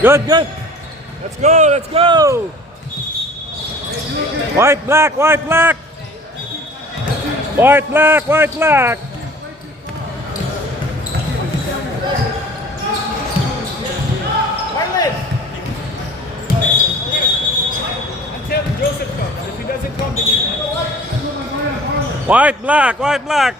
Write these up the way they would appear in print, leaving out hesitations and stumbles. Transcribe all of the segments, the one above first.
Good, good. Let's go, let's go. White, black, white, black. White, black, white, black. Until Joseph comes. If he doesn't come, then you... White, black, white, black.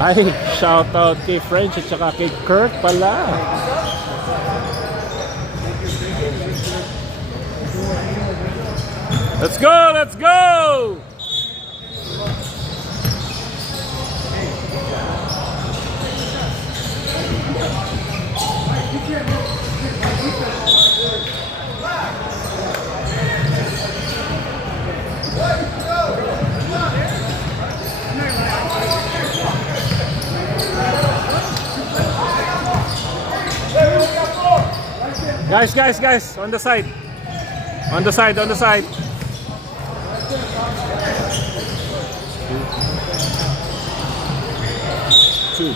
Ay, shout out kay French at saka kay Kirk pala. Let's go, let's go. Guys, on the side. On the side, on the side. Two.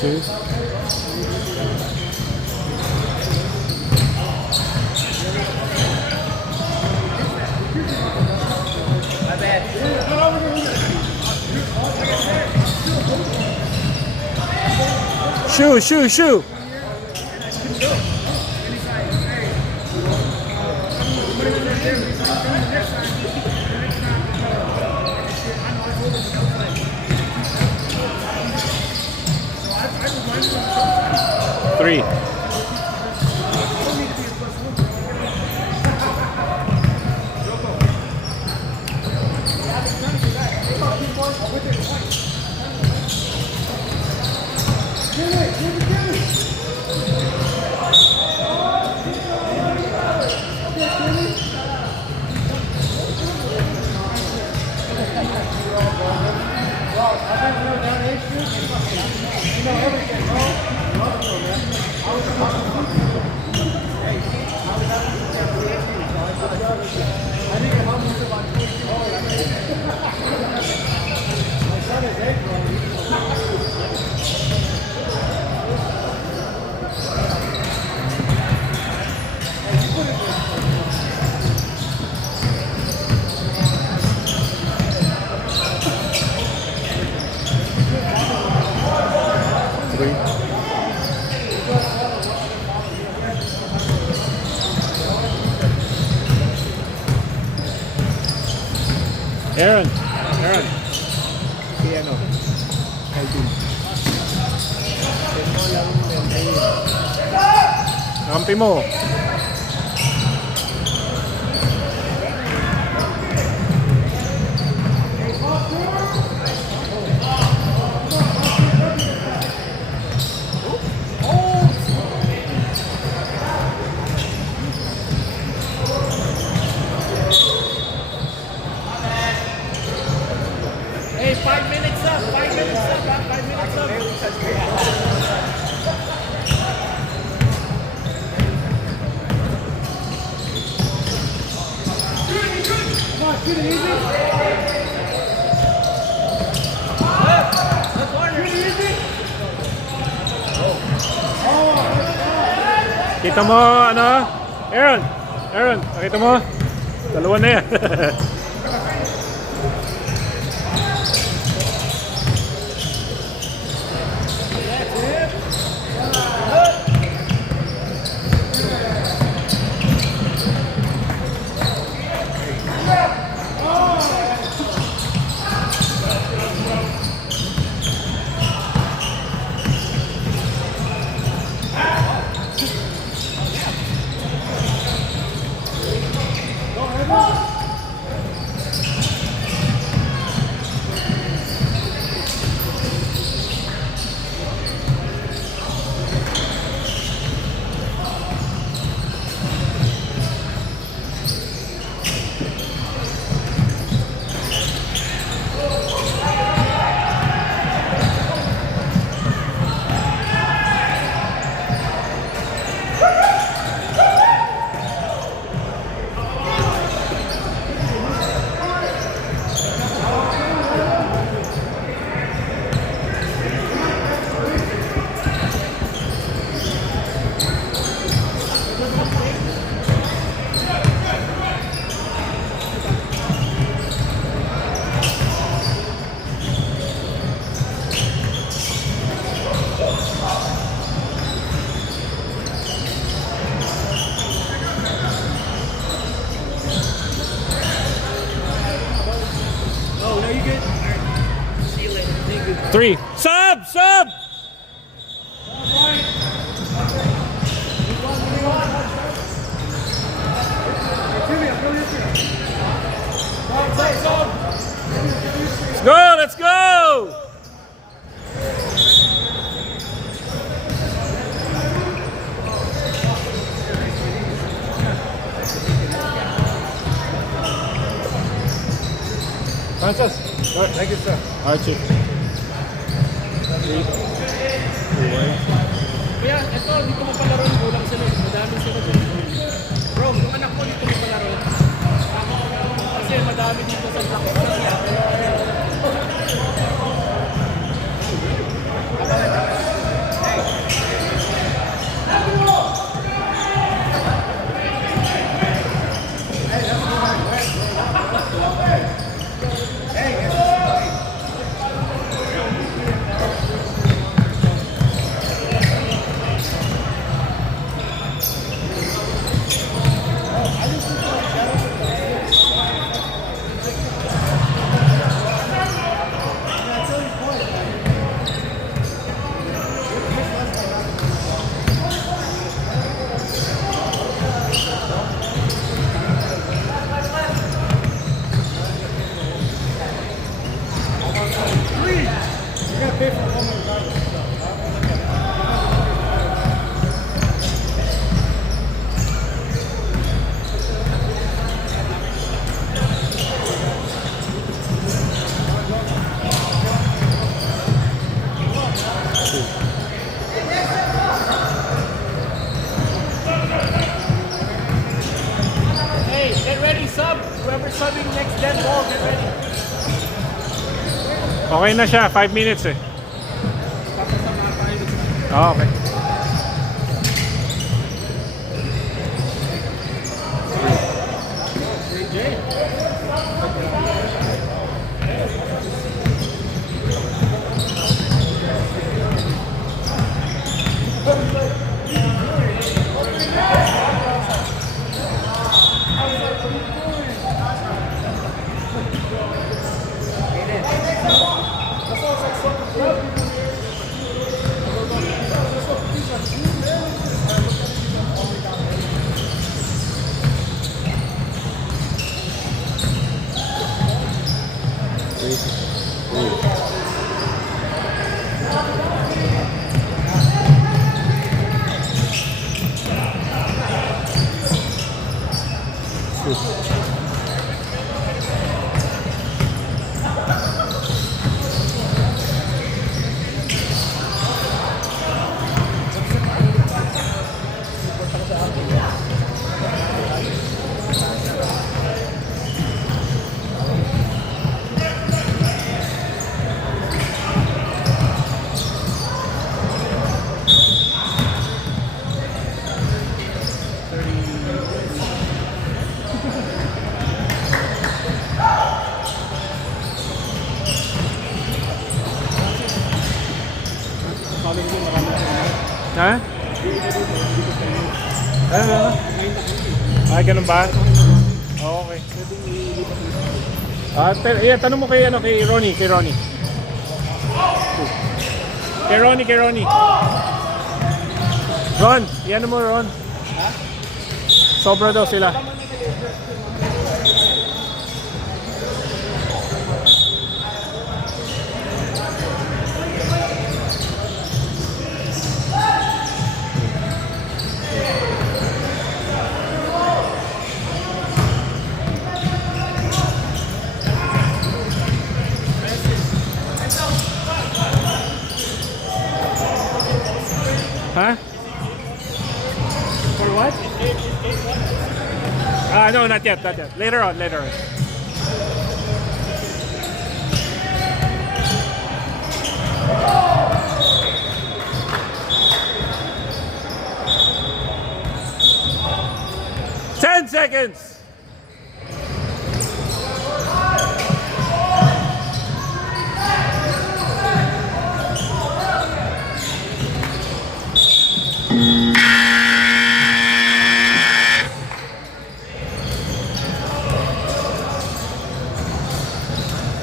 Two. Shoe. Three. Aaron. Si ano? Alvin. Kampi mo. Hey, 5 minutes up. 5 minutes up. 5 minutes up. Come on, shoot it easy. Kita mo, ano? Aaron, nakita mo? Dalawa na yan. 3. Sub! Sub! Let's go! Let's go! Francis, thank you, sir. Archie. Kaya, ito, dito mo palaro yung gulang sila. Madami sila dito. Bro, yung anak ko dito mo palaro. Kasi madami dito sa block. Hey, get ready, sub. Whoever's subbing next dead ball, get ready. Okay na siya, 5 minutes eh. Oh, okay. Ha? Ano? Ay, ganun ba? Oh, okay. Tanong mo kay Ronnie, Kay Ronnie. Ron, yan mo Ron. Sobra daw sila. Huh? For what? No, not yet. Later on. Ten seconds.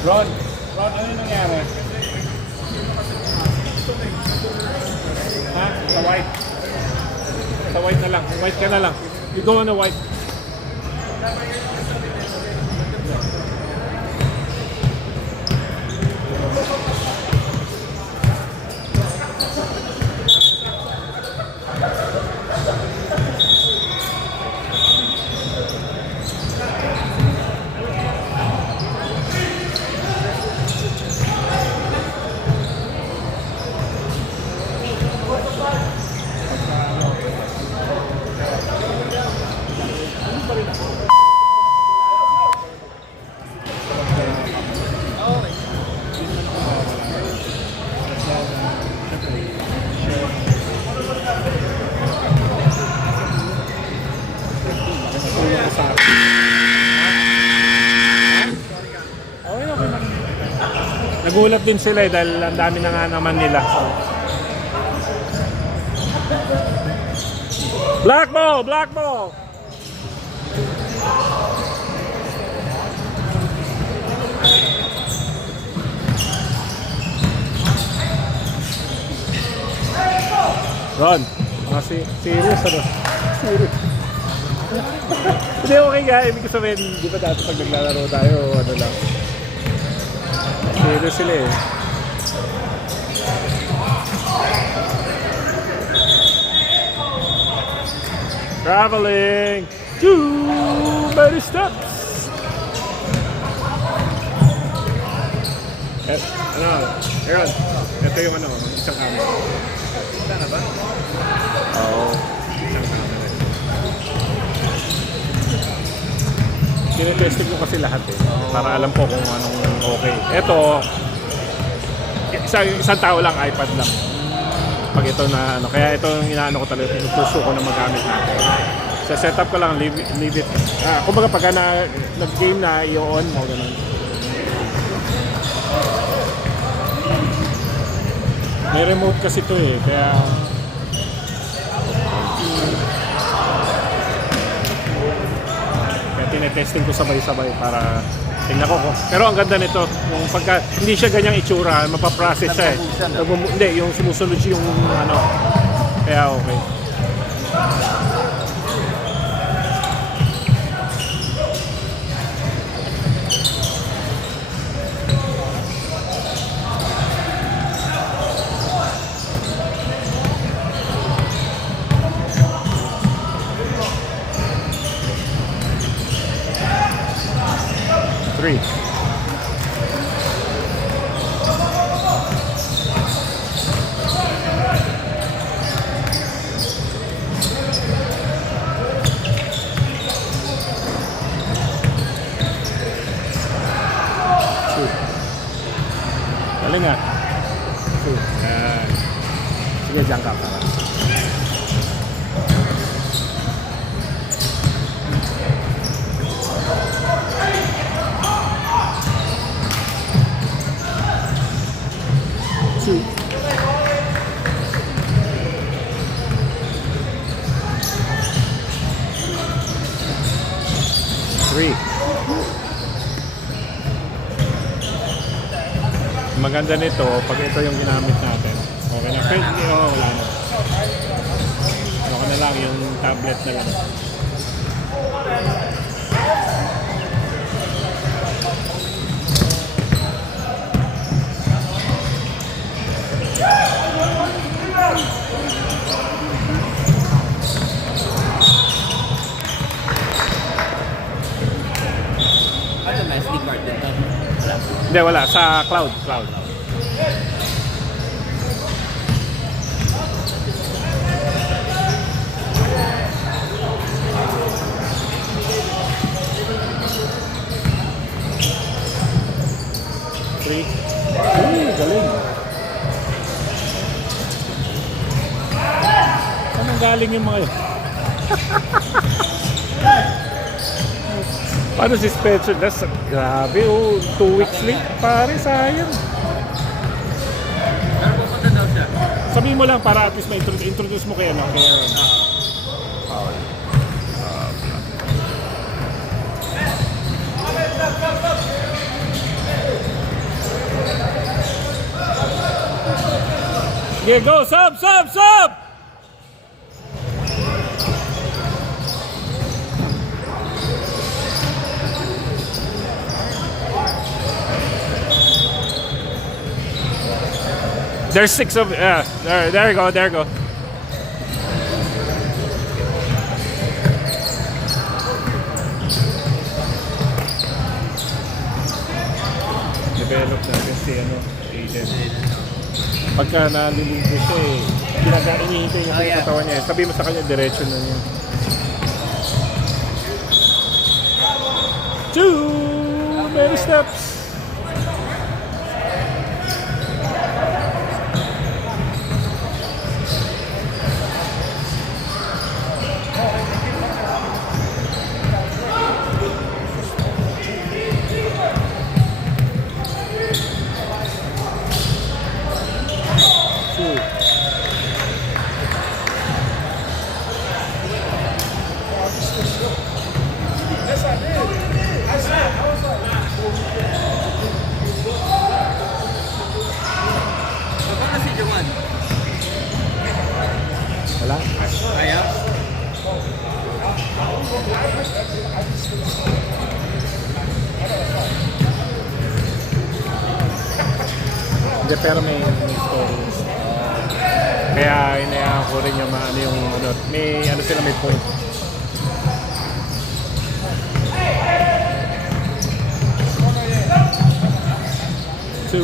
Ron, ano nangyari? Sa white na lang. White ka na lang. You go on the white. Nagulat din sila dahil ang dami na nga naman nila. Black ball! Black ball! Ron, mga serious ano? Serious. Hindi, okay nga. Ibig sabihin, di ba dati pag naglalaro tayo, ano lang. Serious sila eh. Traveling too many steps. Ano, Aaron, ito yung ano, isang camera. Wala na ba? Oo, isang camera. Tinetesting ko kasi lahat eh, para alam ko kung anong okay. Ito, isang tao lang, iPad lang. Pag ito na ano, kaya ito yung inaano ko talaga, pinupuso ko na magamit natin. Sa setup ko lang, leave it. Kumbaga pag nag-game na, i-on mo, ganun. May remote kasi ito eh, kaya tinetesting ko sabay-sabay para tingnan ko. Pero ang ganda nito, yung pagka hindi siya ganyang itsura, mapaprocess siya eh. Hindi, yung sumusunod siya yung ano. Kaya okay. Three. Two. Galing nga. Two. Sige, dyan ka para. Two. Three. Maganda nito, pag ito yung ginamit natin. Okay na. Pwede, wala na. Okay na lang, yung tablet na lang. Ano na SD card dito? Hindi, wala. Sa cloud. Three. Galing. Saan ang galing yung mga yun? Paano si Spencer? Grabe, 2 weeks late. Pare, sayang. Pero pupunta daw siya. Sabihin mo lang para at least ma-introduce mo kaya no? Kaya, Okay, go! Sub! There's 6 of, yeah, there you go, there you go. Develop natin si Aiden. Pagka naliligo siya inihintay niya sa katawan niya. Sabi mo sa kanya, diretso na niya. 2 many steps. Baka si Juan. Wala. Kaya? Hindi, pero may stories. Kaya inayaan ko rin yung may sila may point. Two.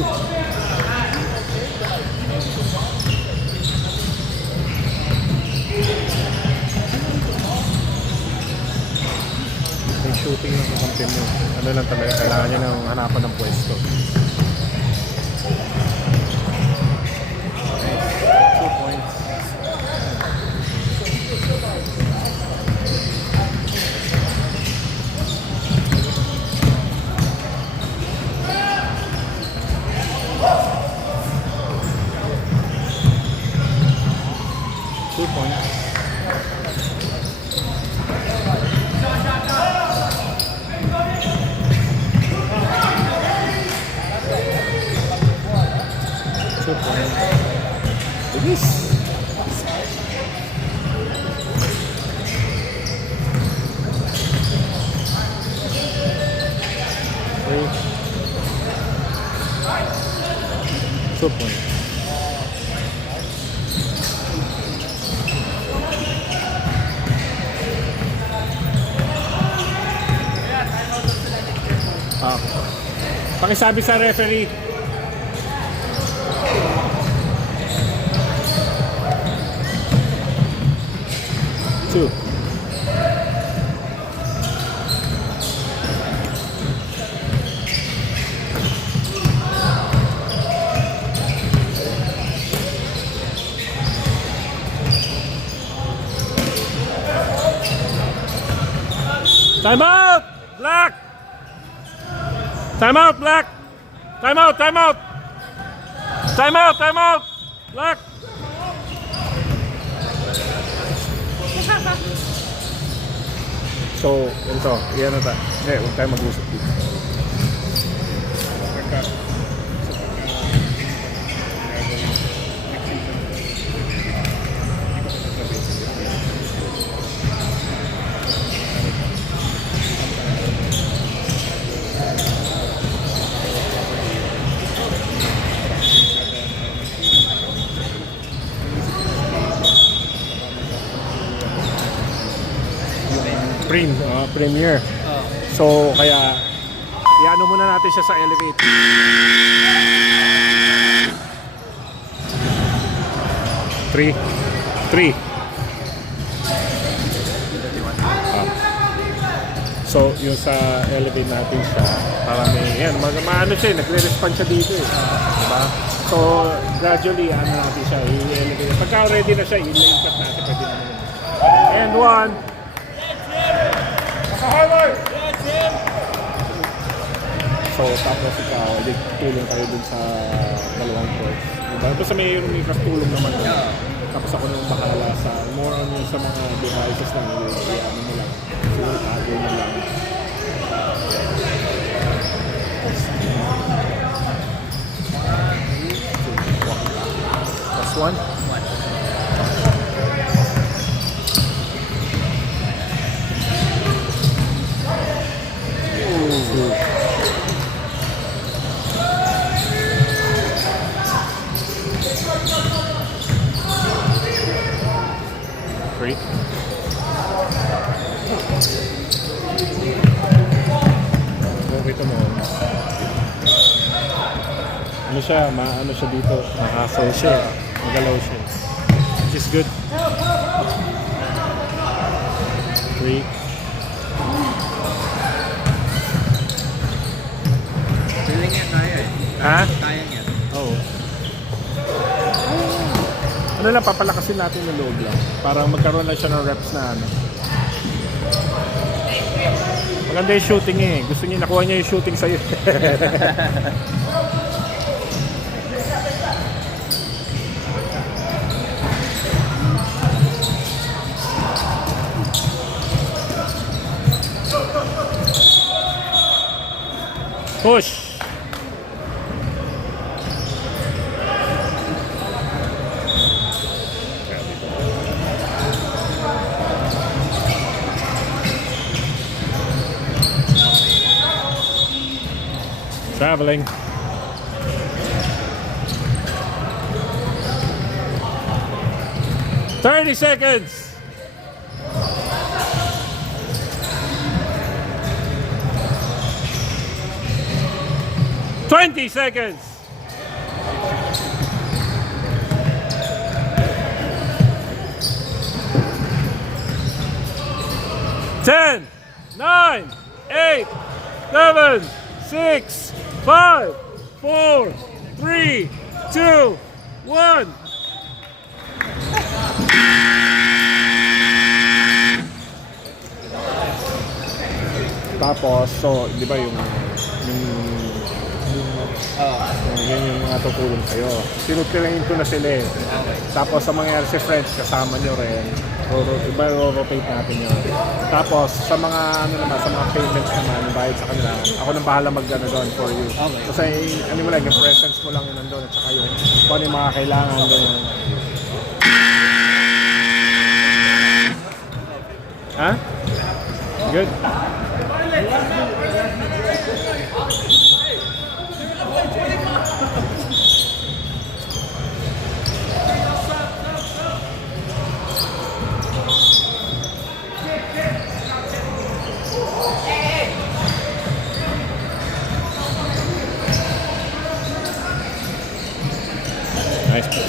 May shooting ng kakampi mo. Ano lang talaga, kailangan niya ng hanapan ng pwesto. 2 points. Bilis. Three. 2 points. Pakisabi sa referee. Two. Time out! Black! Time out, Black! Time out, time out! Time out, time out! Black! So, ito, iyan na ta. Hindi, huwag tayo mag-usap dito. Premier. So, kaya i-ano muna natin siya sa elevate. 3. So, yung sa elevate natin siya, para may, yan, maano siya, nagre-respond siya dito eh. Diba? So, gradually, ano natin siya, i-elevate. Pagka ready na siya, i-lane cut natin, pwede naman yun. And 1. So, tapos ikaw, tulong kayo dun sa dalawang course. Diba? Basta may tulong naman dun. Tapos ako nang bahala sa more on yung sa mga devices lang. Ano mo lang. Tago mo lang. Plus 1. Kita mo. Ano siya, ano siya dito, makasal siya, magalaw siya. Which is good. 3. Feeling niya kaya eh. Ha? Kaya niya. Oo. Ano lang, papalakasin natin ng loob lang. Para magkaroon lang siya ng reps na ano. Maganda yung shooting eh. Gusto niya, nakuha niya yung shooting sa'yo. Push! Traveling. "30 seconds. "20 seconds. "10, 9, 8, 7, 6, 5, 4, 3, 2, 1. Tapos, so, di ba yung yun yung mga tutulong sa'yo. Tinutirahin ko na sila eh. Tapos sa mangyayari si friends, kasama nyo rin. Iba rotate natin yun. Tapos sa mga ano naman, sa mga payments naman, bayad sa kanila, ako nang bahala mag-gana doon for you. Kasi ano mo lang, yung presence mo lang nandun at saka yung kung ano yung mga kailangan doon. Ha? Good? Nice play.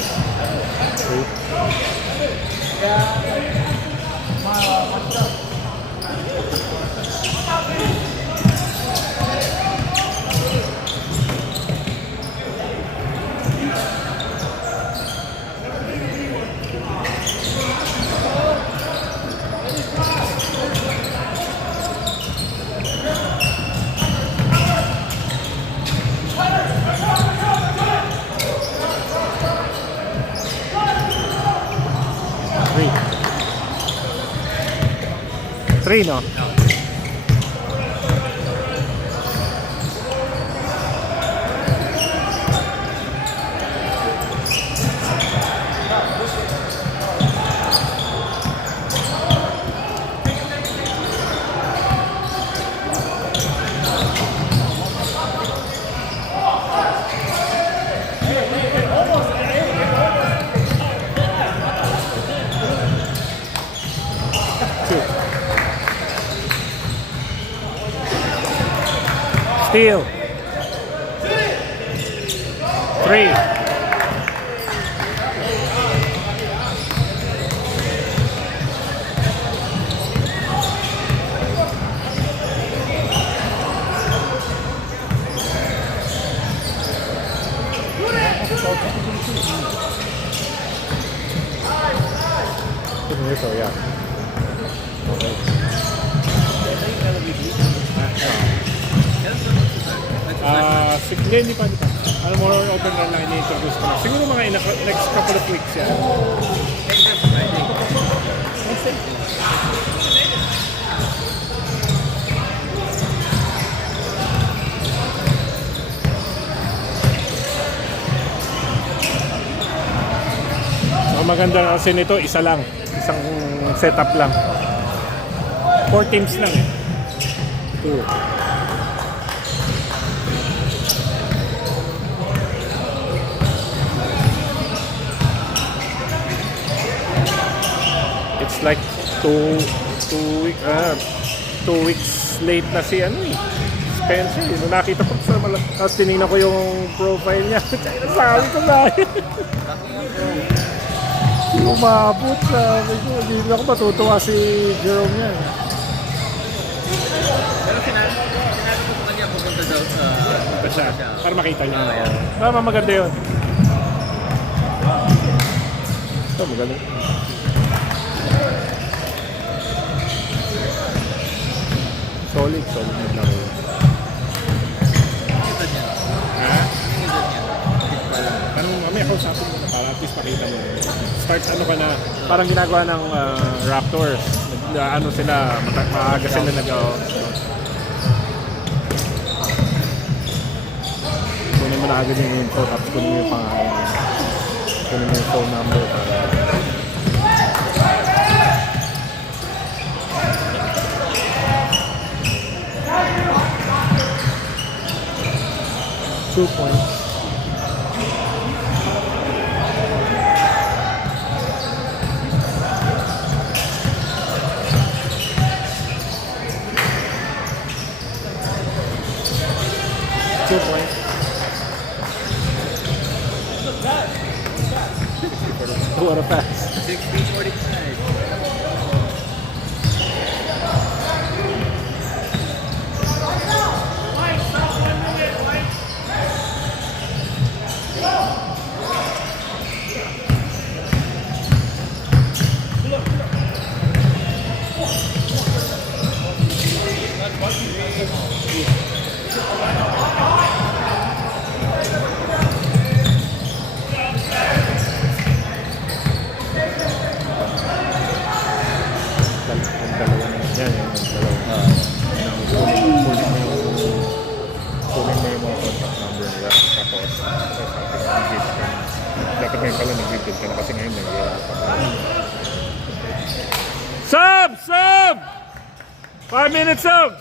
3, no? Steal. 3. Ito, yeah. Okay. Hindi pa. Ano mo, open run lang ini-introduce ko na. Siguro mga next couple of weeks yan. Ang maganda kasi nito, isa lang. Isang setup lang. 4 teams lang eh. 2. It's like 2 weeks late na si ano eh. Spencer, nung nakita ko sa tapos tinignan ko yung profile niya. Sabi ko na hindi umabot, sabi ko. Hindi ako matutuwa si Jerome yan. Pero sinabi ko sa kanya pupunta daw sa... Ito siya, para makita niya. Tama, maganda yun. Ito, magaling. Solid na laro. Kita niya. Ha? Kita niya. Parang mamaya kausapin mo na para at least makita mo. Start ano ka na, parang ginagawa ng Raptors. Ano sila, maaga sila kunin mo na agad yung info, tapos kunin mo yung pangalan. Kunin mo yung phone number para... Two points. What a pass. 16:45. Dalawa na yan, yung dalawa. Kunin mo yung mga contact number nila. Tapos, nag-give ka. Dapat ngayon pala nag-give ka na kasi ngayon nag-give ka. Sub! Sub! 5 minutes sub!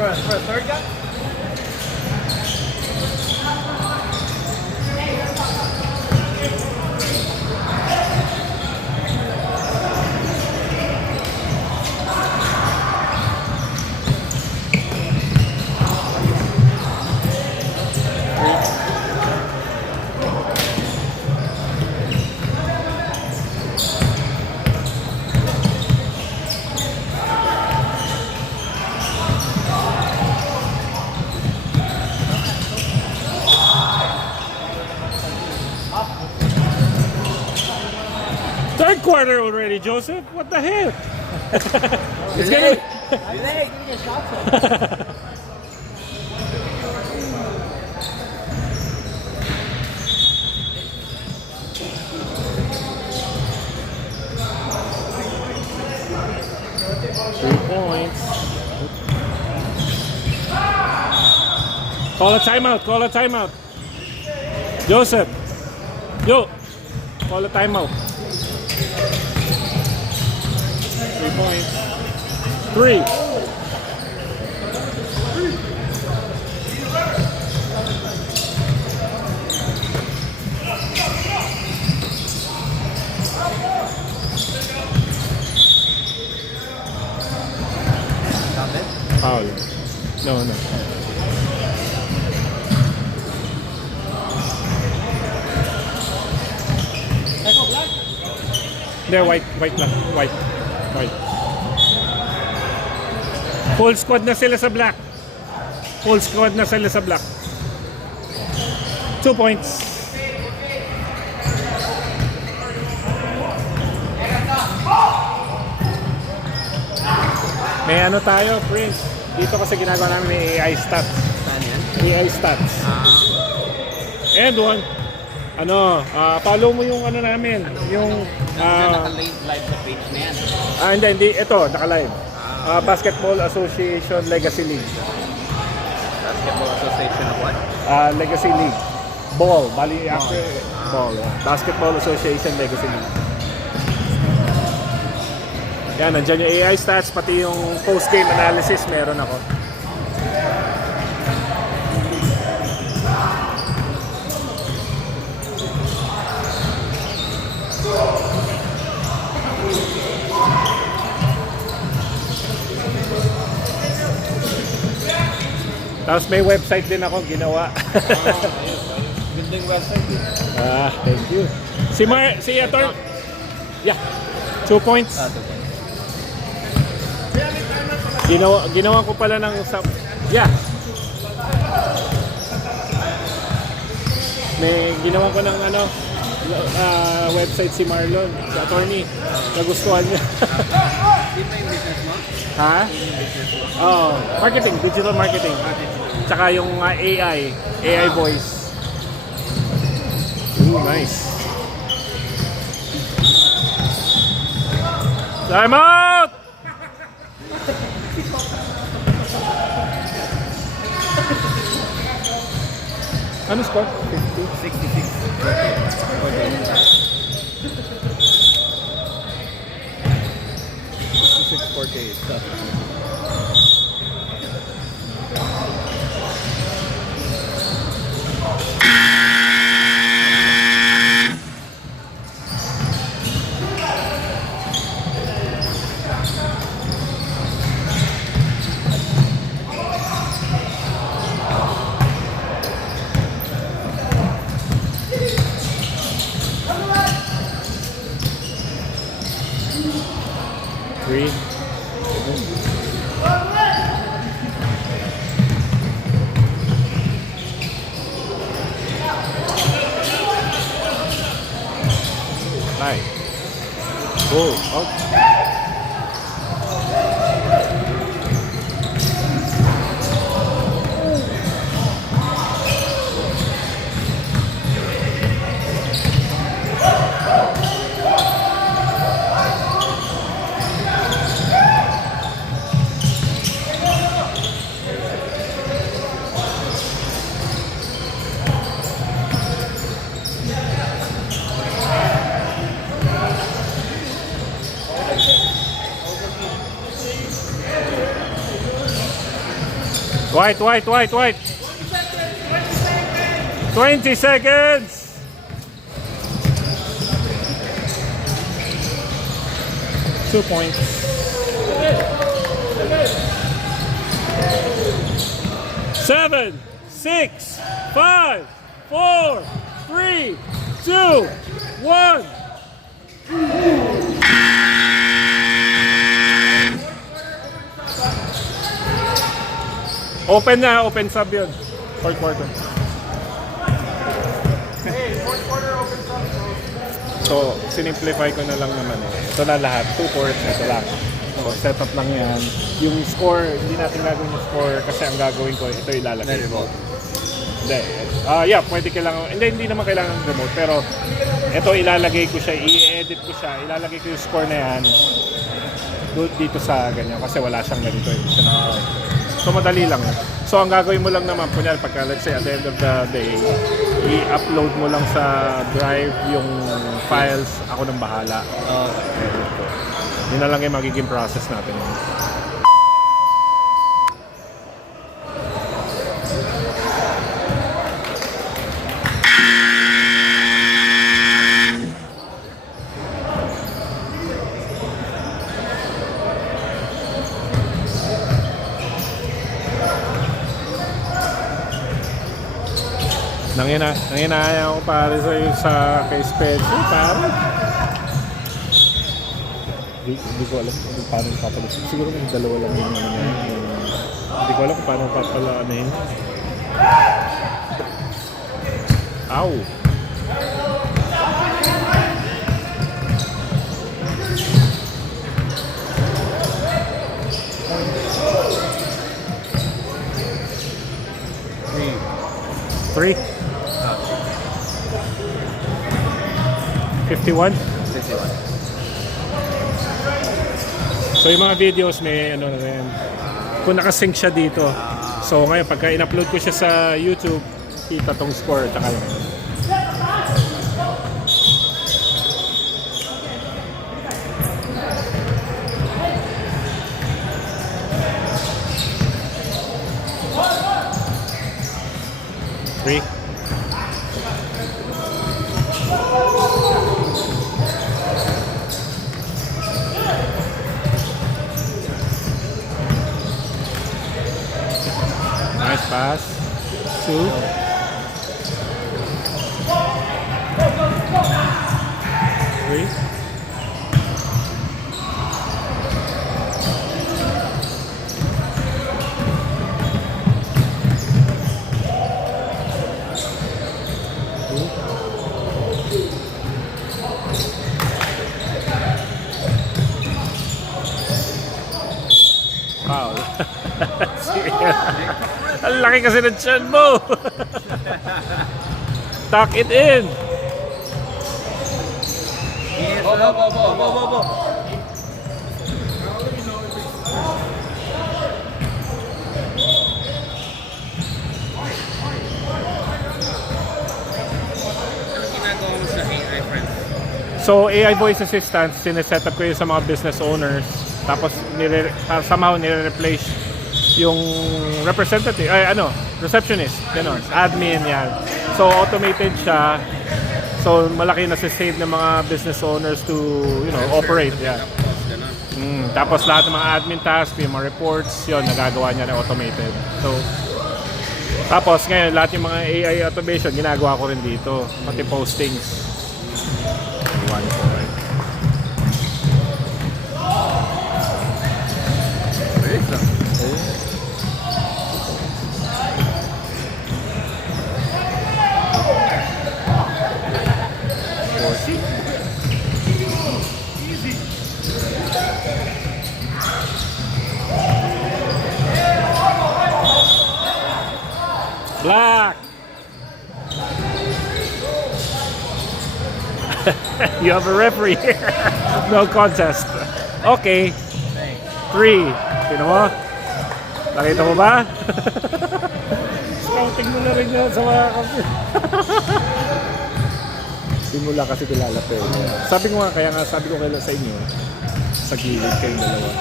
For a third guy? Third quarter already, Joseph? What the hell? It's gonna... I'm late. Give me a shot. 3 points. Call a timeout. Call a timeout. Joseph. Yo. Call a timeout. 3 points. 3. Foul. No, no. Hindi, white lang. White. Full squad na sila sa black. Full squad na sila sa black. 2 points. May ano tayo, Prince. Dito kasi ginagawa namin may AI stats. Saan yan? AI stats. And one, follow mo yung ano namin, yung Naka-live sa page na yan. hindi, ito, naka-live. Basketball Association Legacy League. Basketball Association of what? Legacy League. Ball, bali after ball. Basketball Association Legacy League. Yan, nandyan yung AI stats, pati yung post-game analysis meron ako. Tapos may website din ako ginawa. Gandang website eh. Thank you. Si Attorney. Yeah. 2 points. Ginawa ko pala ng yeah. May ginawa ko ng website si Marlon, si Attorney. Nagustuhan niya. Di ba yung business mo? Ha? Oh, marketing, digital marketing. Tsaka yung AI voice. Ooh, nice. Time out! Ano score? 50? 66. 66-48. Three. Nice. Cool. Oh. White. 20 seconds. Two points. Seven, 6, 5, 4, 3, 2, 1. Open sub yun. Fourth quarter. So, sinimplify ko na lang naman eh. Ito na lahat. 2 courts, ito lang. So, setup lang yan. Yung score, hindi natin gagawin yung score kasi ang gagawin ko, ito ilalagay. remote. Hindi. Yeah, pwede kailangan. Hindi naman kailangan ng remote. Pero, ito ilalagay ko siya, i-edit ko siya. Ilalagay ko yung score na yan dito sa ganyan. Kasi wala siyang ganito. Hindi siya nakakawin. So, madali lang. So, ang gagawin mo lang naman, kunyari, pagka, let's say, at the end of the day, i-upload mo lang sa drive yung files, ako nang bahala. Edit ko. Yun na lang yung magiging process natin. Nanginaya ako pare sa kay Spencer, pare. Hindi ko alam kung paano papalusin. Siguro may dalawa lang yung hindi ko alam kung paano papalaanahin. Ow! Three? 51? 51. So yung mga videos may ano na rin. Kung nakasync siya dito. So ngayon pagka in-upload ko siya sa YouTube, kita tong score at saka yun. Pass. 2. Three. Foul. Ang laki kasi ng tiyan mo. Tuck it in. Yes, bo. Anong ginagawa mo sa AI, friends? So AI voice assistant, sineset up ko yun sa mga business owners. Tapos somehow nire-replace yung representative, receptionist, gano'n, admin yan. So automated siya. So malaki na save ng mga business owners to, operate. Yeah. Tapos lahat ng mga admin tasks, yung mga reports, yun, nagagawa niya na automated. So, tapos ngayon, lahat yung mga AI automation, ginagawa ko rin dito. Pati postings. Iwan ko, right? Black! You have a referee here. No contest. Okay. 3. Sino mo? Nakita mo ba? Scouting mo na rin yan sa mga kasi. Simula kasi kilala ko. Sabi ko nga, kaya nga sabi ko kayo sa inyo, sa gilid kayong dalawa.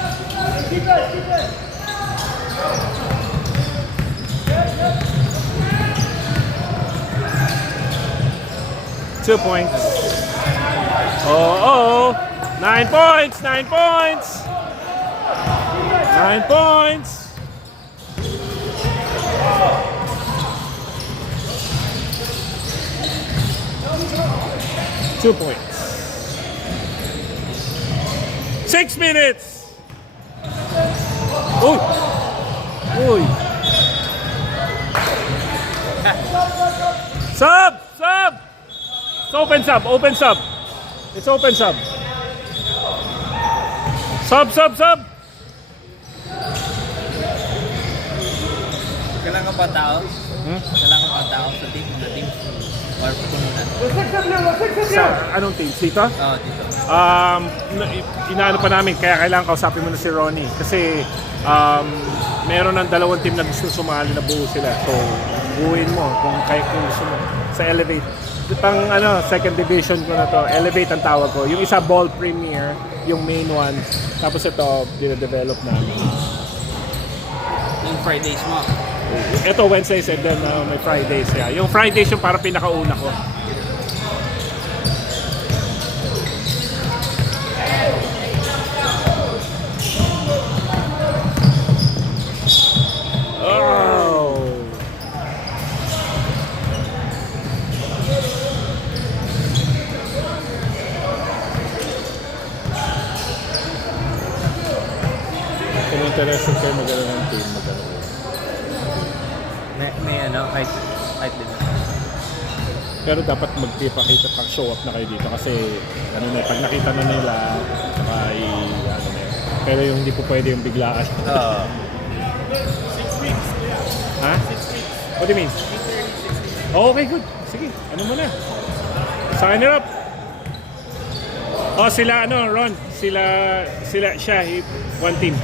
2 points. Oh. 9 points. 9 points. 9 points. Two points. 6 minutes. Uy. Uy. Sub. It's open sub. It's open sub. Sub. Kailangan pa tao? Kailangan pa tao sa team, or pununan? Sa anong teams dito? Oo, dito. Inaano pa namin, kaya kailangan kausapin mo na si Ronnie. Kasi meron ng dalawang team na gusto sumali na buo sila. So, buuin mo kung gusto mo. Sa Elevate. Second division ko na to. Elevate ang tawag ko. Yung isa Ball Premier, yung main one. Tapos ito, dine-develop namin. Yung Fridays mo. Ito Wednesdays and then may Fridays. Yeah. Yung Fridays yung para pinakauna ko. Oh! Kung interested kayo magkaroon ng team, magkaroon. Kahit din. Pero dapat magpipakita pag show up na kayo dito kasi pag nakita na nila saka pero yung hindi po pwede yung biglaan. Oo. 6 weeks. Ha? 6 weeks. What do you mean? Oh, okay, good. Sige, mo na. Sign her up. Oh, sila Ron, siya, one team.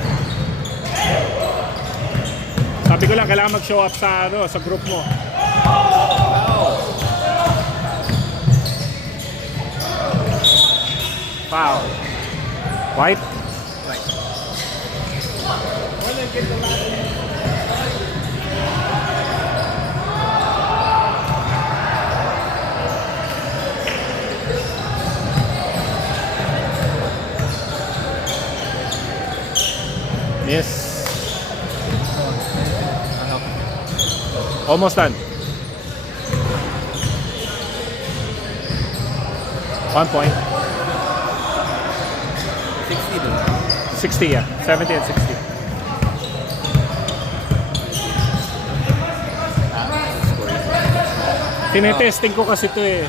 Sabi ko lang, kailangan mag-show up sa group mo. Foul. White? Right. Yes. Almost done. 1 point. 60 doon. 60, yeah. 70 and 60. Tinetesting ko kasi ito eh.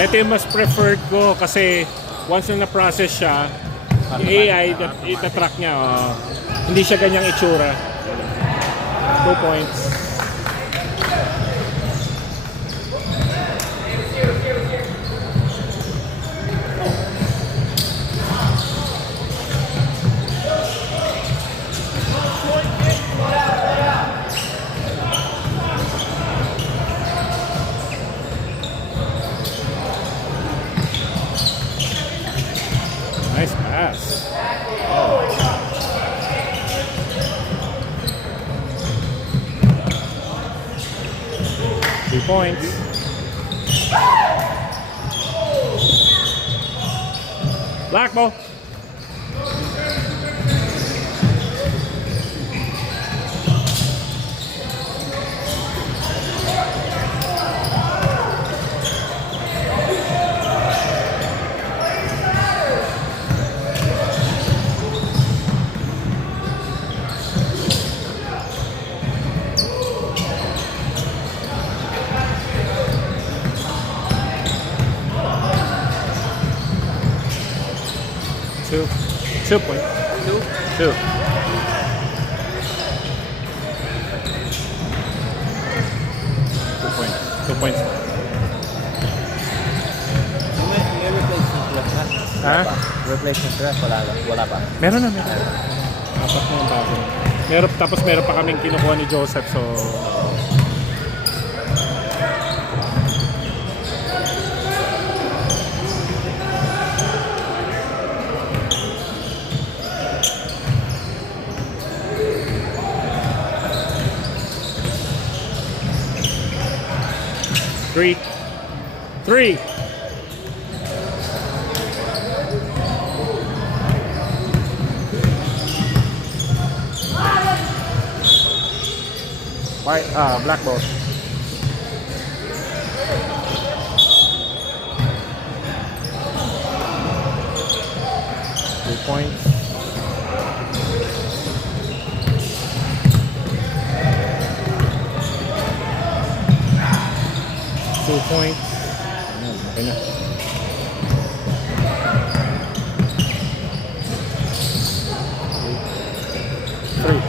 Ito yung mas preferred ko kasi once na na-process siya, yung AI, itatrack niya. Hindi siya ganyang itsura. 2 points. Nice pass. 3 points. Black ball. Two points. 2. Two points. May replacement ref na. Ha? Replacement ref, wala pa. Meron na. Apat na yung bago. Tapos meron pa kaming kinukuha ni Joseph, so... Three. White, black ball. Two points. Two points. Ayan, okay na. Three.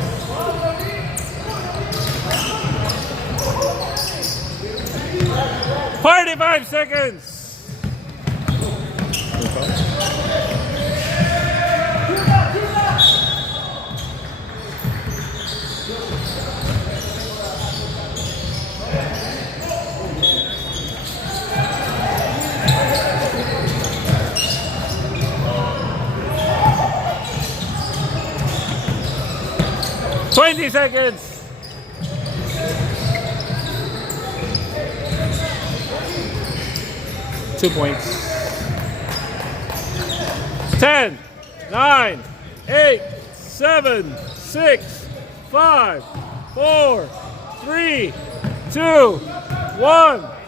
"45 seconds." "20 seconds." Two points. 10, 9, 8, 7, 6, 5, 4, 3, 2, 1.